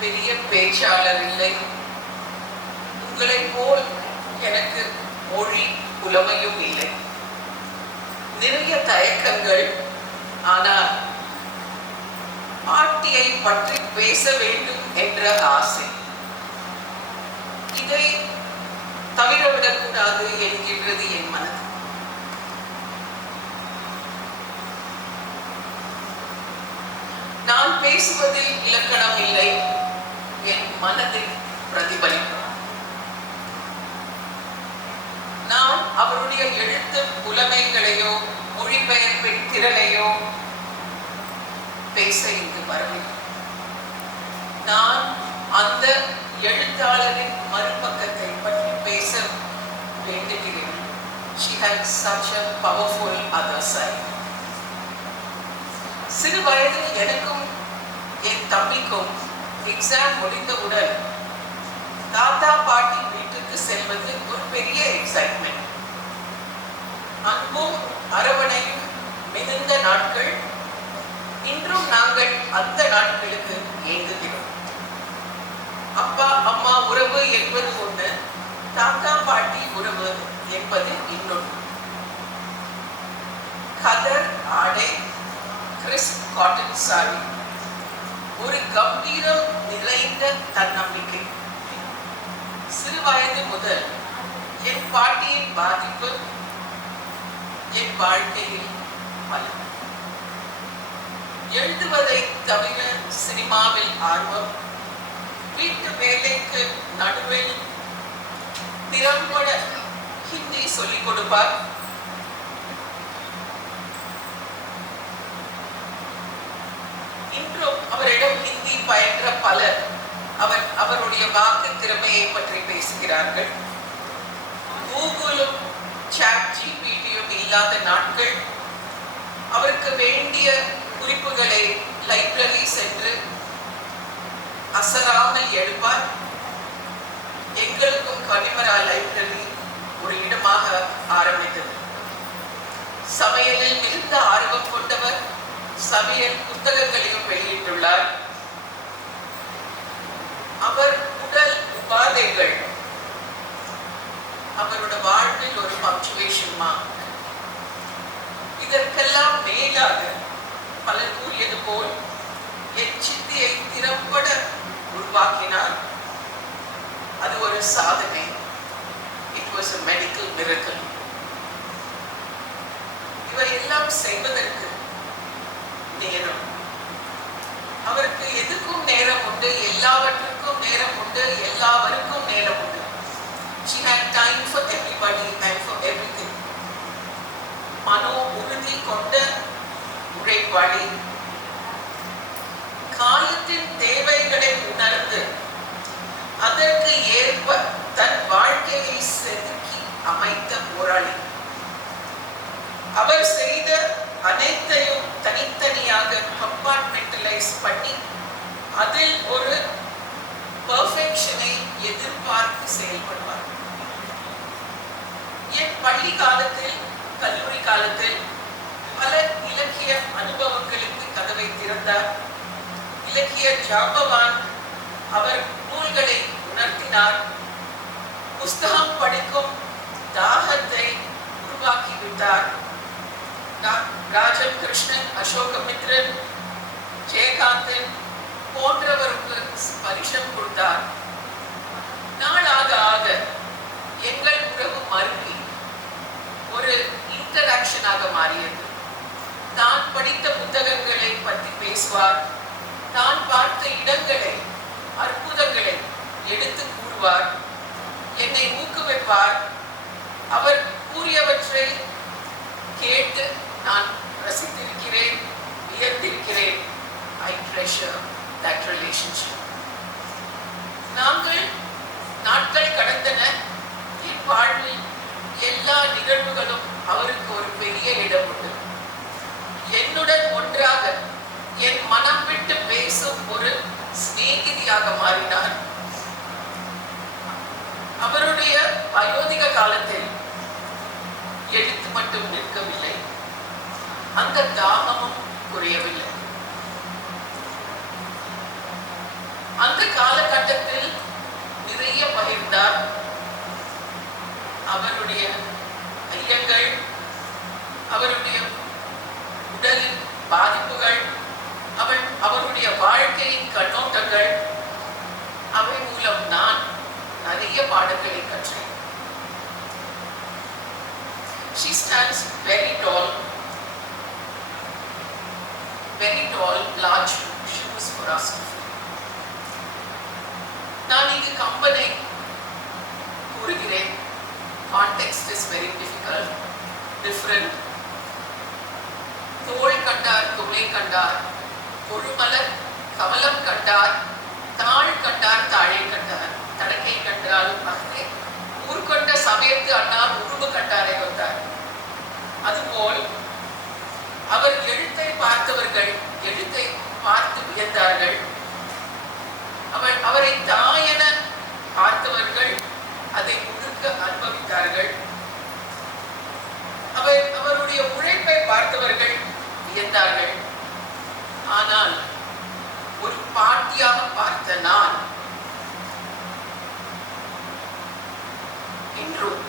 பெரிய பேச்சாளர் இல்லை. உங்களைப் போல் எனக்கு மொழி புலமையும் இல்லை. நிறைய தயக்கங்கள். ஆனால் பாட்டியை பற்றி பேச வேண்டும் என்ற ஆசை. இதை தவிரவிடக்கூடாது என்கின்றது என் மனது. நான் பேசுவதில் இலக்கணம் இல்லை, என் மனதில் பிரதிபலிப்பு. நான் அவருடைய எழுத்து புலமைகளையோ மொழிபெயர்ப்பின் திறனையோ பேச இங்கு வரவில்லை. நான் அந்த எழுத்தாளரின் மறுபக்கத்தை பற்றி பேச வேண்டுகிறேன். She had such a powerful other side. சிறு வயதில் எனக்கும் என் தம்பிக்கும் எக்ஸாம் முடிந்தவுடன் தாத்தா பாட்டி வீட்டுக்கு செல்வது ஒரு பெரிய எக்ஸைட்மெண்ட். அன்பும் அரவணையும் மிகுந்த நாட்கள். இன்றும் நாங்கள் அந்த நாட்களுக்கு ஏங்குகிறோம். அப்பா அம்மா உறவு என்பது ஒன்று, தாத்தா பாட்டி உறவு என்பது இன்னொன்று. கதர் ஆடை, கிறிஸ்ப் காட்டன் சாரி, ஒரு கம்பீரம் நிறைந்த தன்னம்பிக்கை. சிறு வயது முதல் என் பாட்டியின் பாதிப்பு என் வாழ்க்கையில் பல. எழுதுவதை தவிர சினிமாவில் ஆர்வம். வீட்டு வேலைக்கு நடுவில் திறம்பட ஹிந்தி சொல்லிக் கொடுப்பார். இன்றும் அவரிடம் ஹிந்தி பயின்ற பலர் அவருடைய வாக்கு திறமையை பற்றி பேசுகிறார்கள். கூகுளும் சாட் ஜிபிடியும் இல்லாத நாட்கள். அவருக்கு வேண்டிய குறிப்புகளை லைப்ரரி சென்று அசராமல் எடுப்பார். எங்களுக்கும் கனிமரா லைப்ரரி ஒரு இடமாக ஆரம்பித்தது. சமையலில் மிகுந்த ஆர்வம் கொண்டவர். சமையல் புத்தகங்களையும் வெளியிட்டுள்ளார். அவர் உடல் உபாதைகள் அவரோட வாழ்வில் ஒரு பங்க்சுவேஷன் மார்க். இதற்கெல்லாம் மேலாக பலர் கூறியது போல் என் சித்தியை திறம்பட உருவாக்கினார். அது ஒரு சாதனை. It was a medical miracle. இவையெல்லாம் செய்வதற்கு நேரம். அவருக்கு எதுக்கும் நேரம் உண்டு, எல்லாவற்றுக்கும் நேரம் உண்டு, எல்லாவருக்கும் நேரம் உண்டு. She had time for everybody and for everything. மனோ உறுதி கொண்ட உழைப்பாளி. காலத்தின் தேவைகளை உணர்ந்து அதற்கு ஏற்ப தன் வாழ்க்கையை செதுக்கி அமைத்த போராளி. அவர் செய்த அனைத்தையும் தனித்தனியாக கம்பார்ட்மெண்டலைஸ் பண்ணி அதில் ஒரு பெர்ஃபெக்ஷனை எதிர்பார்த்து செயல்படுவார். என் பள்ளி காலத்தில், கல்லூரி காலத்தில் பல இலக்கிய அனுபவங்களுக்கு கதவை திறந்தார். இலக்கிய ஜாம்பவான். அவர் நூல்களை உணர்த்தினார். புஸ்தகம் படிக்கும் தாகத்தை உருவாக்கிவிட்டார். ராஜன் கிருஷ்ணன், அசோகமித்ரன், ஜெயகாந்தன் போன்றவருக்கு ஸ்பரிசம் கொடுத்தார். நாளாக ஆக எங்கள் உறவு மருவி ஒரு இன்டராக்ஷனாக மாறியது. தான் படித்த புத்தகங்களை பற்றி பேசுவார். தான் பார்த்த இடங்களை, அற்புதங்களை எடுத்து கூறுவார். என்னை ஊக்குவிப்பார். அவர் கூறியவற்றை கேட்டு நான் ரசித்திருக்கிறேன், வியந்திருக்கிறேன். I treasure that relationship. நாட்கள் கடந்தன. என் வாழ்வில் எல்லா நிகழ்வுகளும் அவருக்கு ஒரு பெரிய இடம் உண்டு. என்னுடன் ஒன்றாக என் மனம் விட்டு பேசும் ஒரு சிநேகிதியாக மாறினார். அவருடைய வயோதிக காலத்தில் எழுத்து மட்டும் நிற்கவில்லை, அந்த தாகமும் குறையவில்லை. அந்த காலகட்டத்தில் நிறைய பகிர்ந்தார். அவருடைய ஐயங்கள், அவருடைய உடலின் பாதிப்புகள், அவருடைய வாழ்க்கையின் கண்ணோட்டங்கள், அவை மூலம் நான் நிறைய பாடங்களை கற்றேன். She stands very tall, large shoes for us to fill. நான் இங்கு கம்பனை கூறுகிறேன். Context is very different. தோள் கண்டார், துணை கண்டார், கொழுமலர் கமலம் கண்டார், தாழ் கண்டார், தாழை கண்டார், தடக்கை கண்டாலும் மகனே ஊர்கொண்ட சமயத்து அண்ணார் உருவு கண்டாரை வந்தார். அதுபோல் அவர் எழுத்தை பார்த்தவர்கள் எழுத்தை பார்த்து வியந்தார்கள். அவரை தாயென பார்த்தவர்கள் அதை முழுக்க அனுபவித்தார்கள். அவருடைய உழைப்பை பார்த்தவர்கள் வியந்தார்கள். ஆனால் ஒரு பாட்டியாக பார்த்த நான் இன்றும்